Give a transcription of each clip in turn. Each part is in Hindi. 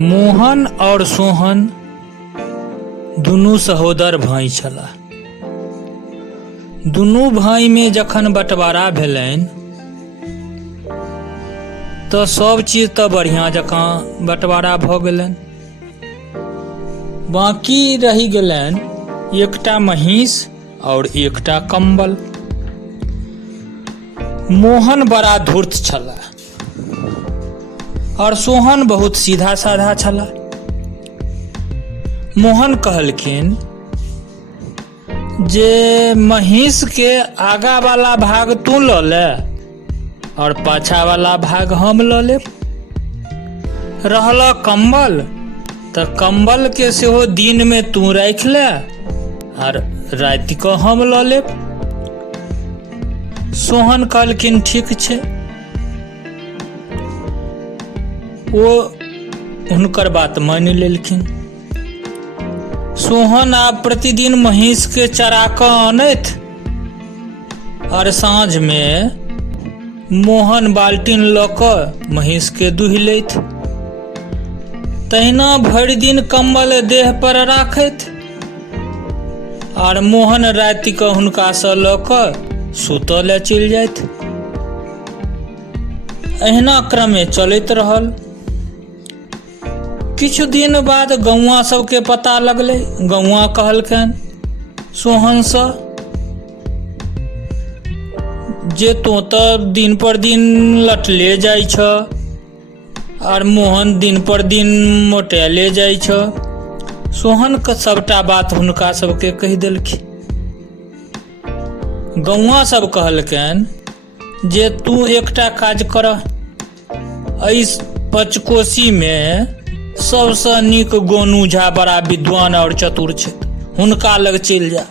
मोहन और सोहन दुनू सहोदर भाई छलाह। दुनू भाई में जखन बंटवारा भेलनि तऽ सब चीज तऽ बढ़िया जकाँ बंटवारा भऽ गेलनि। बाकी रहि गेलनि एकटा महींस और एकटा कंबल। मोहन बड़ा धूर्त छलाह और सोहन बहुत सीधा साधा छलाह। मोहन कहलखिन जे महींस के आगा वाला भाग तू ल ले और पाछा वाला भाग हम ल लेब। रहला कंबल त कंबल के सेहो दिन में तू राख ले और राति को हम ल लेब। सोहन कहलखिन ठीक छे। वो हुनकर बात मान लेलखिन। सोहन आब प्रतिदिन महींस के चरा कऽ आनैत और साँझ में मोहन बाल्टीन लऽ कऽ महींस के दुहि लैत। तहिना भरि दिन कंबल देह पर राखैत और मोहन राति कऽ हुनका सँ लऽ कऽ सुतऽ ले चलि जाइत। एहिना क्रमे चलैत रहल। किछु दिन बाद गौआ सबके पता लगले। गौआ कहलखिन सोहन सँ जे तो तऽ दिन पर दिन लटले जाइ छ और मोहन दिन पर दिन मोटेले जाइ छ। सोहन के सबटा बात हुनका सबके कहि देलखिन। गौआ सब कहलखिन जे तू एकटा काज कर, एहि पचकोशी में सबसे नीक गोनू झा बड़ा विद्वान और चतुर छै, हुनका लग चल जा,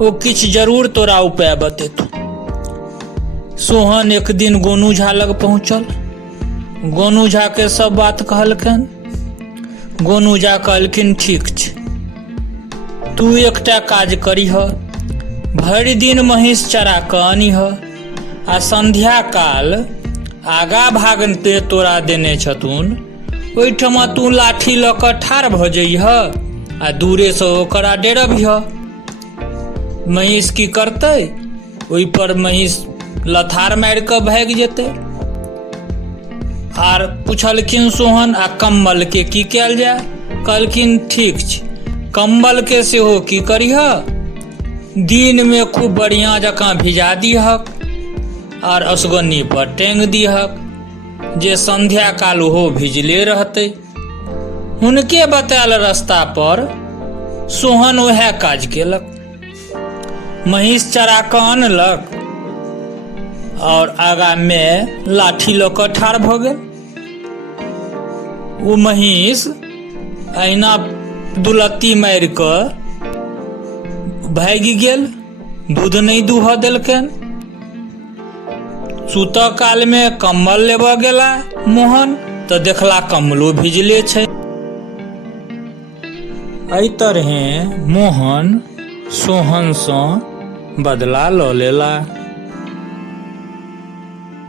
ओ किछ जरूर तोरा उपाय बतेतौ। सोहन एक दिन गोनू झा लग पहुंचल। गोनू झा के सब बात कहलखिन। गोनू झा कहलखिन ठीक छै, तू एकटा काज करीह, भरि दिन महींस चरा कऽ आनीह आ संध्या काल आगा भाग पे तोरा देने छथुन ओहिठमा तू लाठी लऽ कऽ ठाढ़ भऽ जइह आ दूरे से ओकरा डेरबिह। महींस की करतै, ओहि पर महींस लथार मारि कऽ भागि जेतै। आर पुछलखिन सोहन आ कंबल के की कैल जाय। कहलखिन ठीक छै, कंबल के सेहो की करीह, दिन में खूब बढ़िया जकाँ भिजा दीहक और असगन्नी पर टांग दीहक जे संध्या काल ओहो भिजले रहते। हुनके बतायल रास्ता पर सोहन वह काज केलक। महींस चरा कऽ आनलक और आगा में लाठी लऽ कऽ ठाढ़ भऽ गेल। वो महींस अहिना दुलत्ती मारि कऽ भागि गेल, दूध नहीं दुहऽ देलकनि। सुत काल में कंबल लेबऽ गेला मोहन तऽ देखला कंबलो भिजले छै। एहि तरहे मोहन सोहन सँ बदला लऽ लेला।